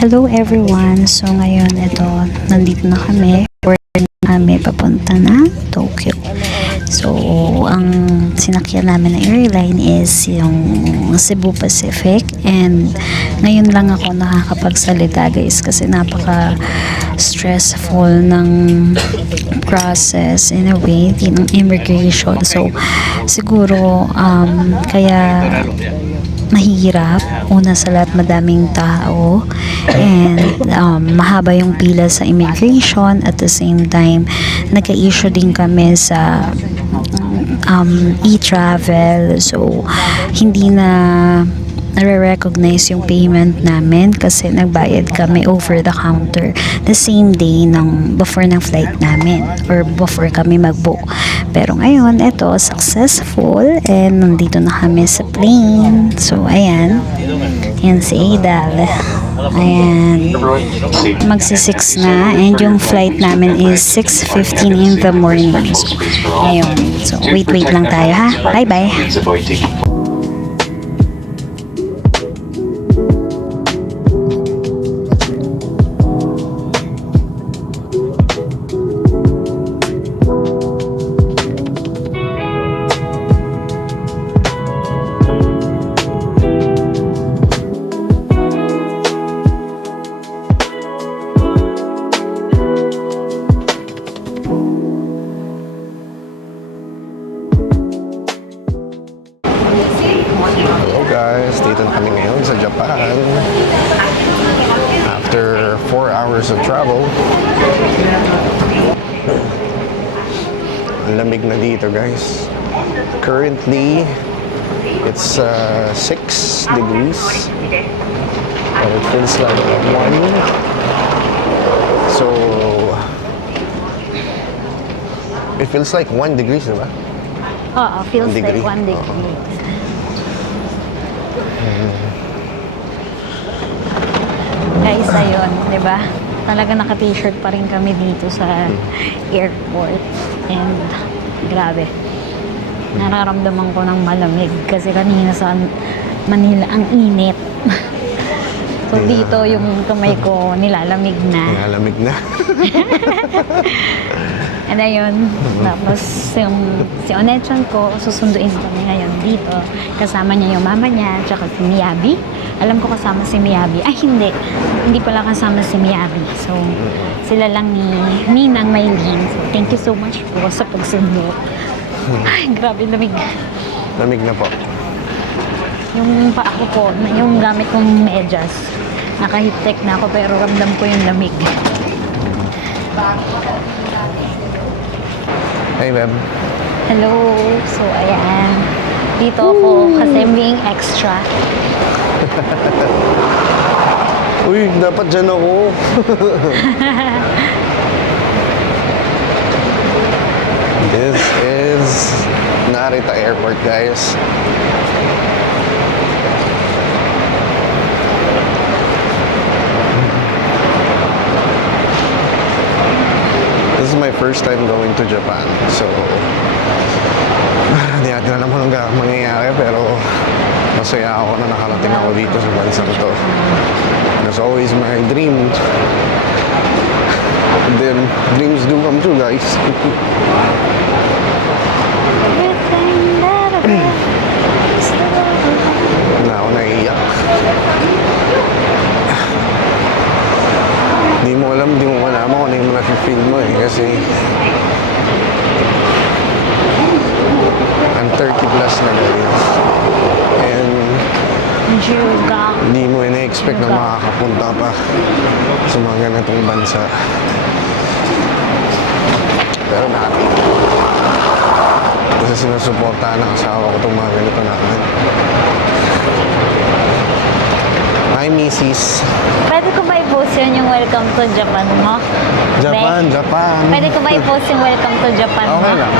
Hello everyone! So ngayon ito, nandito na kami. Kami papunta na Tokyo. So ang sinakyan namin na airline is yung Cebu Pacific, and ngayon lang ako nakakapagsalita guys kasi napaka stressful ng process in a way ng immigration. So siguro kaya mahirap. Una sa lahat, madaming tao and mahaba yung pila sa immigration. At the same time, nagka-issue din kami sa e-travel. So, hindi na nare-recognize yung payment namin kasi nagbayad kami over the counter the same day before ng flight namin or before kami mag-book. Pero ngayon, ito, successful and nandito na kami sa plane. So, ayan. Yan si Adal. Ayan. Magsi-6 na and yung flight namin is 6:15 in the morning. So, ayun. So, wait lang tayo ha. Bye-bye. Hello guys, dito na kami ngayon sa Japan after 4 hours of travel. Ang lamig na dito guys. Currently it's 6 degrees and it feels like 1. So it feels like 1 degrees, diba? Oo, feels like 1 degree. Guys, ayun, di ba? Talaga naka-t-shirt pa rin kami dito sa airport. And grabe. Nararamdaman ko ng malamig kasi kanina sa Manila ang init. So dito yung kamay ko nilalamig na. Nilalamig na. And ayun, tapos si Onechan ko, susunduin kami ngayon dito. Kasama niya yung mama niya, tsaka si Miyabi. Alam ko kasama si Miyabi. Ay, hindi pala kasama si Miyabi. So, sila lang ni Ninang Maylin. So, thank you so much po sa pagsundo. Ay, grabe, lamig. Lamig na po. Yung paa ko po, yung gamit kong medyas, naka-hip-tech na ako pero ramdam ko yung lamig. Hey, ma'am. Hello. So, ayan. Dito ako kasi being extra. Uy, dapat dyan ako. This is Narita Airport, guys. This is my first time going to Japan. So, hindi natin alam anong mangyayari, pero masaya ako na nakarating ako dito sa bansang to. It was always my dream. And then, dreams do come true, guys. Na ako naiiyak. Di mo malaman kung ano yung nafe-feel mo eh. Kasi I'm 30 plus na guys. And hindi mo ina-expect na makakapunta pa sa mga ganitong bansa. Pero natin. Kasi sinusuportahan ng asawa ko itong mga ganito namin. Hi, Mrs. Pwede ko ba i-post yun yung welcome to Japan mo? Japan, Be? Japan. Pwede ko ba i-post yung welcome to Japan mo? Okay lang.